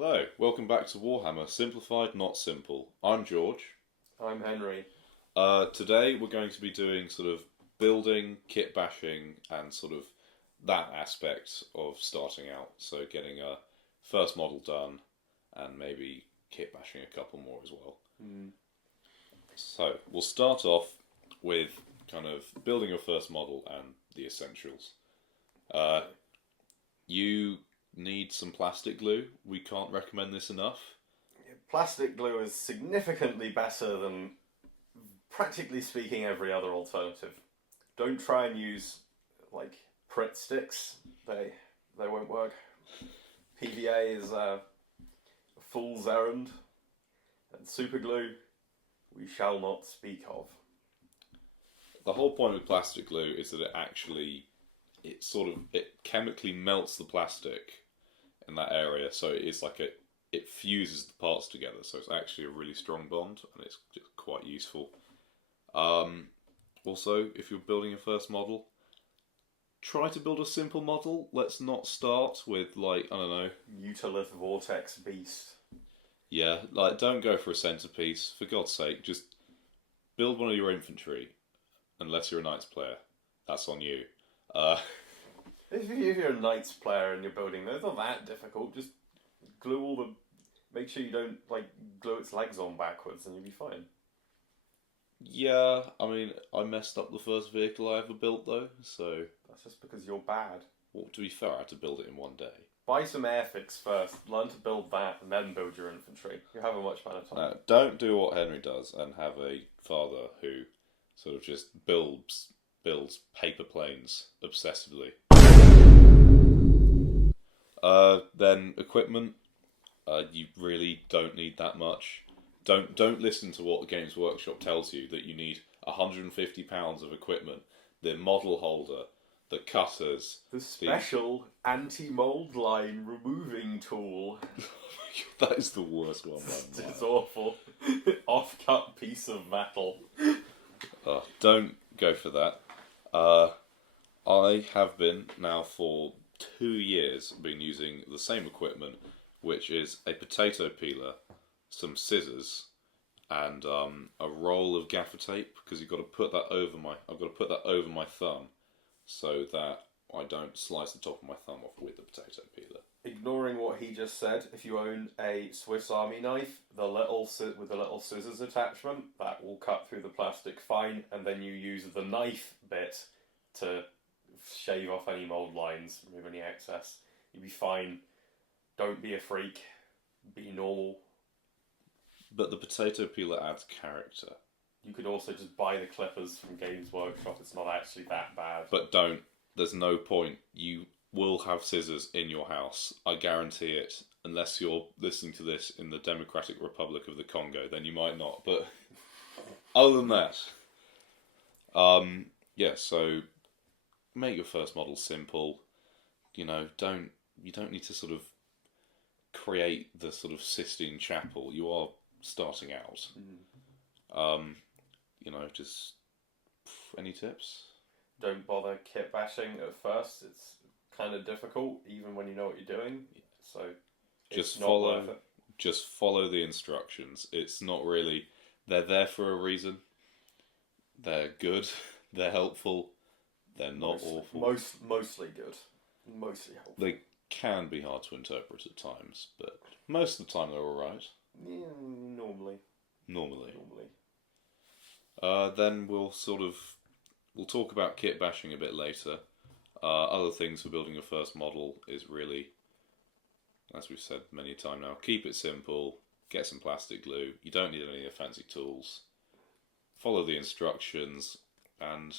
Hello, welcome back to Warhammer Simplified Not Simple. I'm George. I'm Henry. Today we're going to be doing sort of building, kit bashing, and sort of that aspect of starting out. So getting a first model done and maybe kit bashing a couple more as well. So we'll start off with kind of building your first model and the essentials. You need some plastic glue. We can't recommend this enough. Plastic glue is significantly better than, practically speaking, every other alternative. Don't try and use, like, Pritt sticks. They won't work. PVA is a fool's errand. And super glue, we shall not speak of. The whole point with plastic glue is that it chemically melts the plastic in that area, so it's like it fuses the parts together, so it's actually a really strong bond, and it's just quite useful. Also, if you're building your first model, try to build a simple model. Let's not start with, like, I don't know, Utilith Vortex Beast. yeah, like, don't go for a centerpiece, for God's sake. Just build one of your infantry, unless you're a Knights player. That's on you. If you're a Knights player and you're building, it's not that difficult. Just glue all the... Make sure you don't, like, glue its legs on backwards and you'll be fine. Yeah, I mean, I messed up the first vehicle I ever built, though, so... That's just because you're bad. Well, to be fair, I had to build it in one day. Buy some airfix first, learn to build that, and then build your infantry. You'll have a much better time. No, don't do what Henry does and have a father who sort of just builds paper planes obsessively. Then equipment, you really don't need that much. Don't listen to what the Games Workshop tells you, that you need £150 of equipment, the model holder, the cutters, The special anti-mold line removing tool. That is the worst one. It's awful. Off-cut piece of metal. Don't go for that. I have been now for 2 years been using the same equipment, which is a potato peeler, some scissors, and a roll of gaffer tape, because I've got to put that over my thumb so that I don't slice the top of my thumb off with the potato peeler. Ignoring what he just said, if you own a Swiss Army knife, with the little scissors attachment, that will cut through the plastic fine, and then you use the knife bit to shave off any mold lines, remove any excess. You'll be fine. Don't be a freak. Be normal. But the potato peeler adds character. You could also just buy the clippers from Games Workshop. It's not actually that bad. But don't. There's no point. You will have scissors in your house. I guarantee it. Unless you're listening to this in the Democratic Republic of the Congo, then you might not. But other than that, yeah. So make your first model simple. You know, you don't need to sort of create the sort of Sistine Chapel. You are starting out. You know, just any tips? Don't bother kit bashing at first. It's kind of difficult, even when you know what you're doing. So just follow the instructions. It's not really. They're there for a reason. They're good. They're helpful. They're not awful. Mostly good. Mostly helpful. They can be hard to interpret at times, but most of the time they're all right. Yeah, normally. Then we'll talk about kit bashing a bit later. Other things for building your first model is really, as we've said many times now, keep it simple, get some plastic glue. You don't need any fancy tools. Follow the instructions, and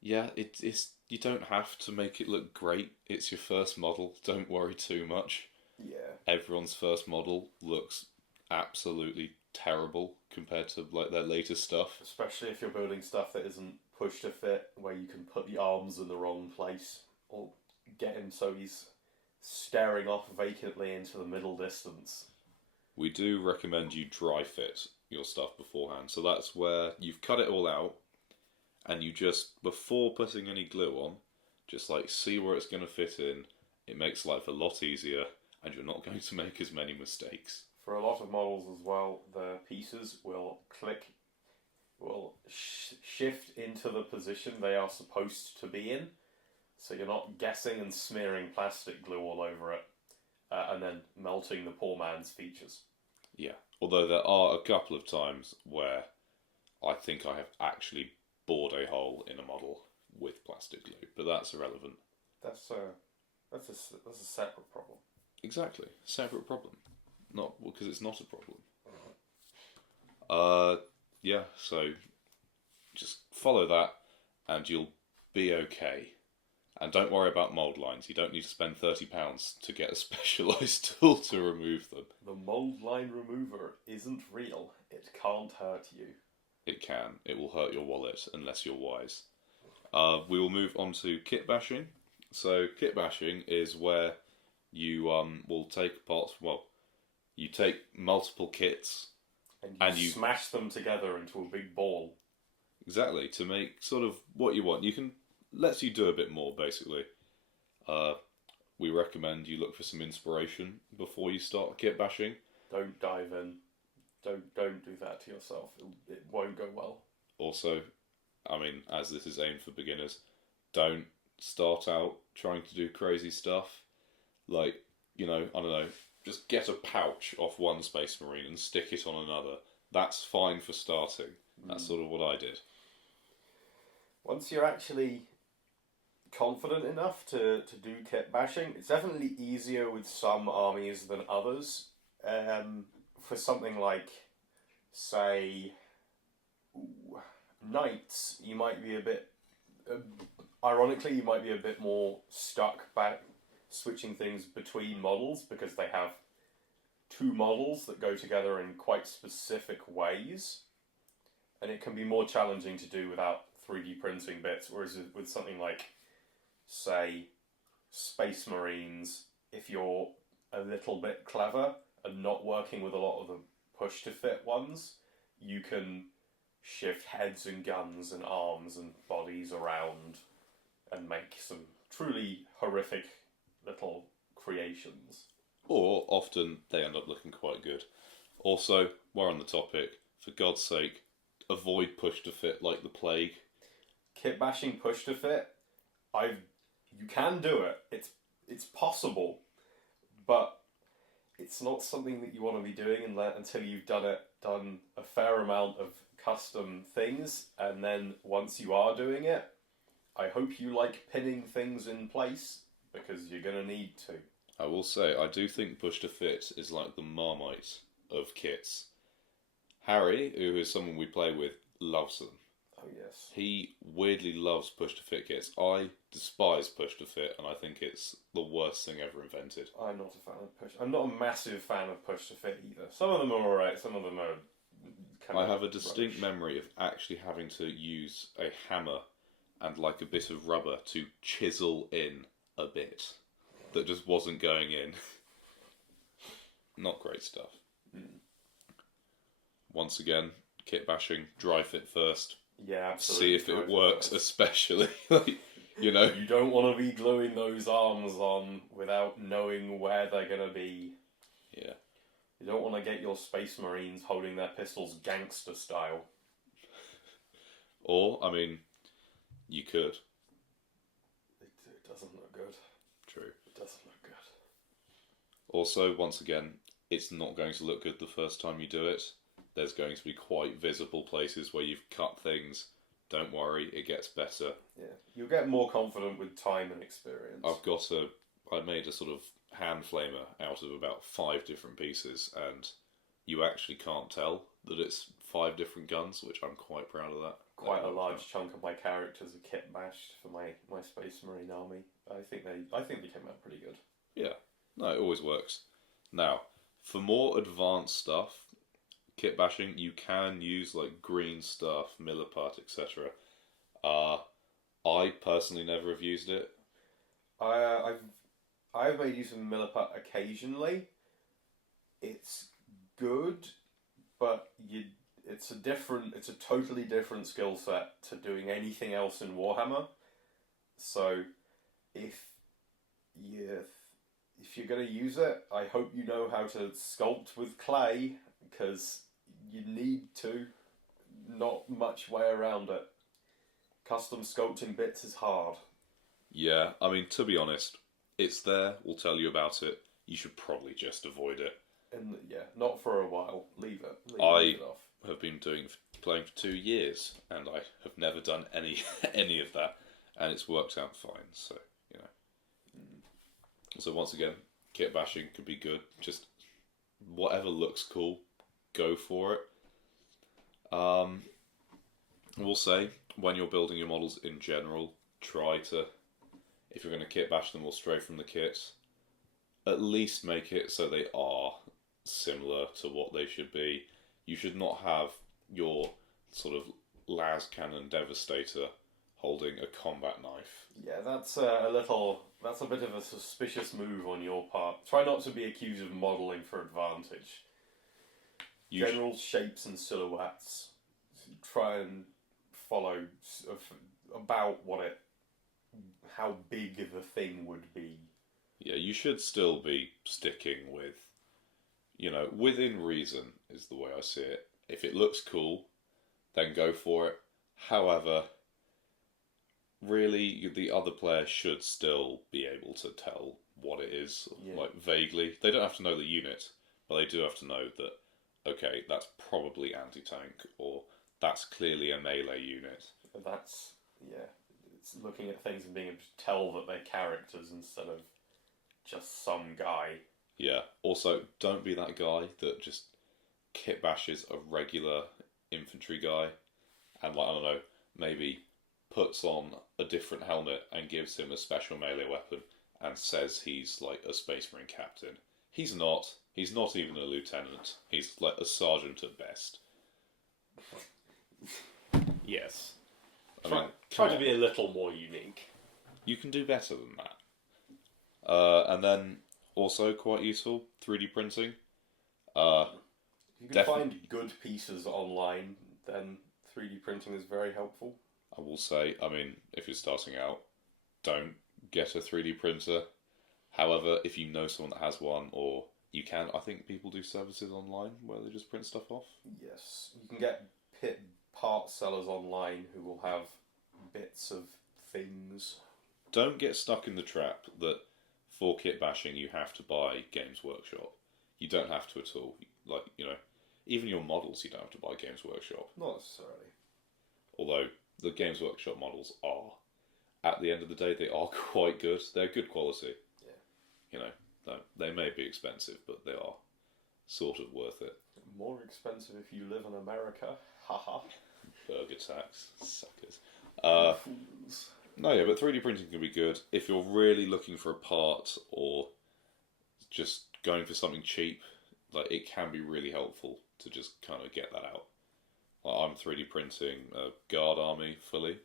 yeah, it's you don't have to make it look great. It's your first model. Don't worry too much. Yeah. Everyone's first model looks absolutely terrible compared to like their latest stuff. Especially if you're building stuff that isn't push to fit, where you can put the arms in the wrong place, or get him so he's staring off vacantly into the middle distance. We do recommend you dry fit your stuff beforehand. So that's where you've cut it all out, and you just, before putting any glue on, just like see where it's going to fit in. It makes life a lot easier, and you're not going to make as many mistakes. For a lot of models as well, the pieces will shift into the position they are supposed to be in, so you're not guessing and smearing plastic glue all over it, and then melting the poor man's features. Yeah, although there are a couple of times where I think I have actually bored a hole in a model with plastic glue, but that's irrelevant. That's a separate problem. Exactly, separate problem. Not because it's not a problem. Yeah. So just follow that, and you'll be okay. And don't worry about mould lines. You don't need to spend £30 to get a specialised tool to remove them. The mould line remover isn't real. It can't hurt you. It can. It will hurt your wallet unless you're wise. We will move on to kit bashing. So kit bashing is where you will take apart. Well, you take multiple kits and you smash them together into a big ball. Exactly, to make sort of what you want. Lets you do a bit more, basically. We recommend you look for some inspiration before you start kit bashing. Don't dive in. Don't do that to yourself. It won't go well. Also, I mean, as this is aimed for beginners, don't start out trying to do crazy stuff. Like, I don't know, just get a pouch off one Space Marine and stick it on another. That's fine for starting. That's sort of what I did. Once you're actually confident enough to do kit bashing, it's definitely easier with some armies than others. For something like, say, Knights, you might be a bit... ironically, you might be a bit more stuck back switching things between models because they have two models that go together in quite specific ways. And it can be more challenging to do without 3D printing bits, whereas with something like, say, Space Marines, if you're a little bit clever and not working with a lot of the push-to-fit ones, you can shift heads and guns and arms and bodies around and make some truly horrific little creations. Or often they end up looking quite good. Also, while on the topic, for God's sake, avoid push-to-fit like the plague. Kit bashing push-to-fit, you can do it. It's possible, but it's not something that you want to be doing until you've done a fair amount of custom things, and then once you are doing it, I hope you like pinning things in place, because you're going to need to. I will say, I do think push-to-fit is like the Marmite of kits. Harry, who is someone we play with, loves them. Oh yes. He weirdly loves push-to-fit kits. I despise push-to-fit, and I think it's the worst thing ever invented. I'm not a fan of push. I'm not a massive fan of push-to-fit either. Some of them are alright, some of them are kind of I have a distinct rubbish. memory of actually having to use a hammer and like a bit of rubber to chisel in a bit that just wasn't going in. Not great stuff. Once again, kit bashing, dry fit first. Yeah, absolutely. See if it works, especially. You don't want to be gluing those arms on without knowing where they're going to be. Yeah. You don't want to get your Space Marines holding their pistols gangster style. Or, I mean, you could. It doesn't look good. True. It doesn't look good. Also, once again, it's not going to look good the first time you do it. There's going to be quite visible places where you've cut things. Don't worry, it gets better. Yeah, you'll get more confident with time and experience. I made a sort of hand flamer out of about 5 different pieces, and you actually can't tell that it's 5 different guns, which I'm quite proud of that. Quite a large chunk of my characters are kit bashed for my Space Marine army. I think they came out pretty good. Yeah, no, it always works. Now, for more advanced stuff, kit bashing, you can use like green stuff, milliput, etc. I personally never have used it. I've made use of milliput occasionally. It's good, but it's a totally different skill set to doing anything else in Warhammer. So if if you're going to use it, I hope you know how to sculpt with clay, because you need to. Not much way around it. Custom sculpting bits is hard. Yeah, I mean, to be honest, it's there. We'll tell you about it. You should probably just avoid it. And yeah, not for a while. Leave it. Leave it off. Have been playing for 2 years, and I have never done any any of that, and it's worked out fine. So you know. So once again, kit bashing could be good. Just whatever looks cool, go for it. We'll say when you're building your models in general, try to, if you're going to kit bash them or stray from the kits, at least make it so they are similar to what they should be. You should not have your sort of las cannon devastator holding a combat knife. Yeah, that's a bit of a suspicious move on your part. Try not to be accused of modelling for advantage. General shapes and silhouettes. Try and follow about how big the thing would be. Yeah, you should still be sticking with, within reason is the way I see it. If it looks cool, then go for it. However, really, the other player should still be able to tell what it is, vaguely. They don't have to know the unit, but they do have to know that, okay, that's probably anti-tank, or that's clearly a melee unit. It's looking at things and being able to tell that they're characters instead of just some guy. Yeah. Also, don't be that guy that just kit bashes a regular infantry guy and, I don't know, maybe puts on a different helmet and gives him a special melee weapon and says he's like a Space Marine captain. He's not. He's not even a lieutenant. He's like a sergeant at best. Yes. Try to be a little more unique. You can do better than that. And then, also quite useful, 3D printing. You can find good pieces online, then 3D printing is very helpful. I will say, if you're starting out, don't get a 3D printer. However, if you know someone that has one, or you can, I think people do services online where they just print stuff off. Yes, you can get part sellers online who will have bits of things. Don't get stuck in the trap that for kit bashing you have to buy Games Workshop. You don't have to at all. Even your models you don't have to buy Games Workshop. Not necessarily. Although the Games Workshop models are, at the end of the day, they are quite good. They're good quality. Yeah. They may be expensive, but they are sort of worth it. More expensive if you live in America. Haha. Burger tax. Suckers. Fools. No, yeah, but 3D printing can be good. If you're really looking for a part or just going for something cheap, it can be really helpful to just kind of get that out. I'm 3D printing a guard army fully,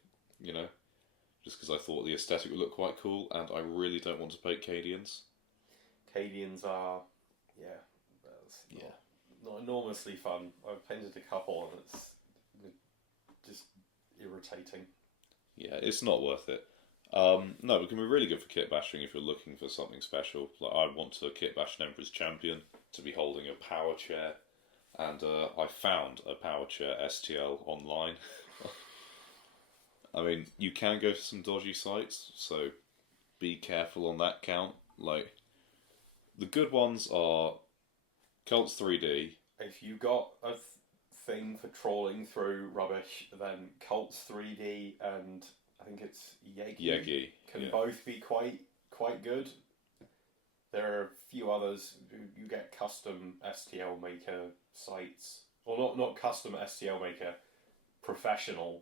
just because I thought the aesthetic would look quite cool, and I really don't want to paint Cadians. Cadians are, not enormously fun. I've painted a couple, and it's just irritating. Yeah, it's not worth it. No, it can be really good for kit bashing if you're looking for something special. I want to kit bash an Emperor's Champion to be holding a power chair, and I found a power chair STL online. You can go to some dodgy sites, so be careful on that count. The good ones are Cults 3D. If you got a thing for trawling through rubbish, then Cults 3D and I think it's Yegi can both be quite good. There are a few others. You get custom STL maker sites, or not custom STL maker, professional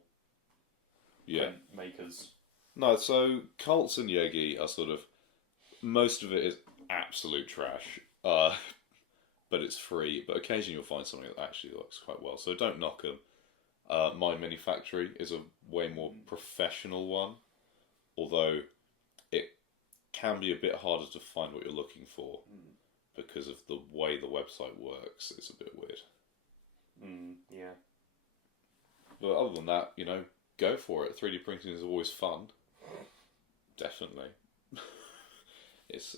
print makers. No, so Cults and Yegi are sort of, most of it is absolute trash, but it's free. But occasionally you'll find something that actually looks quite well. So don't knock them. My Mini Factory is a way more professional one, although it can be a bit harder to find what you're looking for because of the way the website works. It's a bit weird. Yeah. But other than that, go for it. 3D printing is always fun. Definitely. It's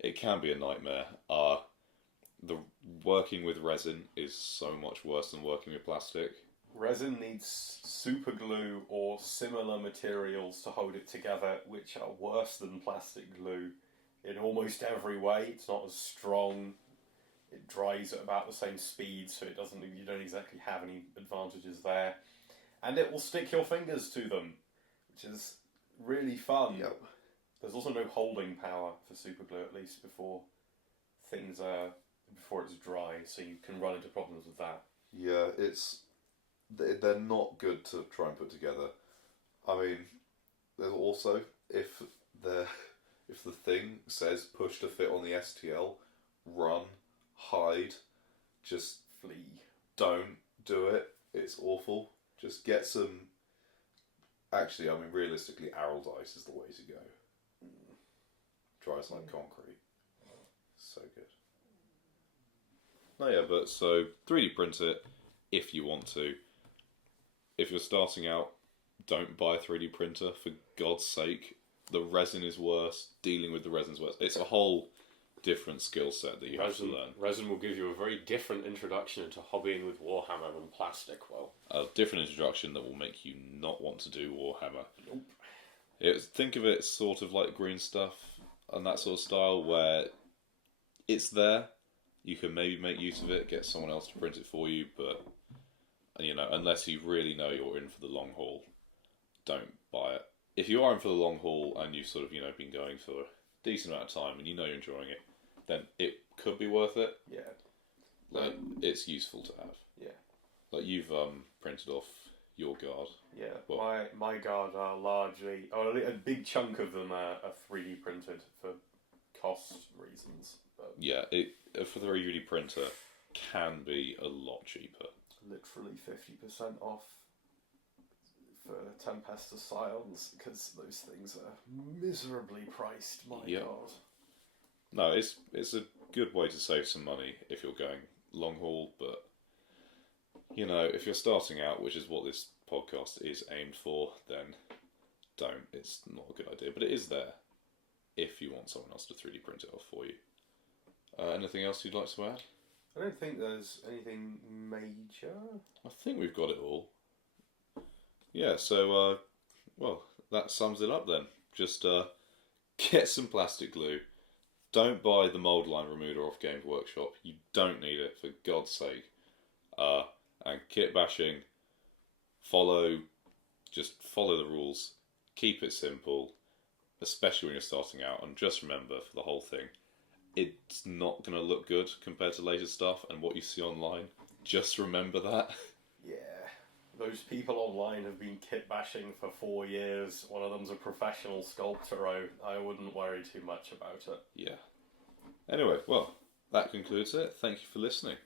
it can be a nightmare. The working with resin is so much worse than working with plastic. Resin needs super glue or similar materials to hold it together, which are worse than plastic glue in almost every way. It's not as strong. It dries at about the same speed, so you don't exactly have any advantages there. And it will stick your fingers to them, which is really fun. Yep. There's also no holding power for superglue, at least before it's dry, so you can run into problems with that. Yeah, they're not good to try and put together. I mean, there's also if the thing says push to fit on the STL, run, hide, just Flee. don't do it. It's awful. Just get some. Actually, I mean, realistically, Arald ice is the way to go. Dries like concrete. So good. No, yeah, but so 3D print it if you want to. If you're starting out, don't buy a 3D printer, for God's sake. The resin is worse, dealing with the resin is worse. It's a whole different skill set that you have to learn. Resin will give you a very different introduction into hobbying with Warhammer than plastic will. A different introduction that will make you not want to do Warhammer. Nope. Think of it sort of like green stuff and that sort of style where it's there. You can maybe make use of it, get someone else to print it for you, but unless you really know you're in for the long haul, don't buy it. If you are in for the long haul and you've sort of been going for a decent amount of time and you know you're enjoying it, then it could be worth it. Yeah. Like it's useful to have. Yeah. Like you've printed off your guard. Yeah. Well, my guard are largely, a big chunk of them are 3D printed for cost reasons. But yeah, for the 3D printer can be a lot cheaper. Literally 50% off for Tempest Scions, because those things are miserably priced. My God. No, it's a good way to save some money if you're going long haul, but if you're starting out, which is what this podcast is aimed for, then don't. It's not a good idea, but it is there if you want someone else to 3D print it off for you. Anything else you'd like to add? I don't think there's anything major. I think we've got it all. Yeah, so, that sums it up then. Just get some plastic glue. Don't buy the mould line remover off Games Workshop. You don't need it, for God's sake. And kit bashing, follow the rules. Keep it simple, especially when you're starting out. And just remember, for the whole thing, it's not going to look good compared to later stuff and what you see online. Just remember that. Yeah. Those people online have been kit bashing for 4 years. One of them's a professional sculptor. I wouldn't worry too much about it. Yeah. Anyway, that concludes it. Thank you for listening.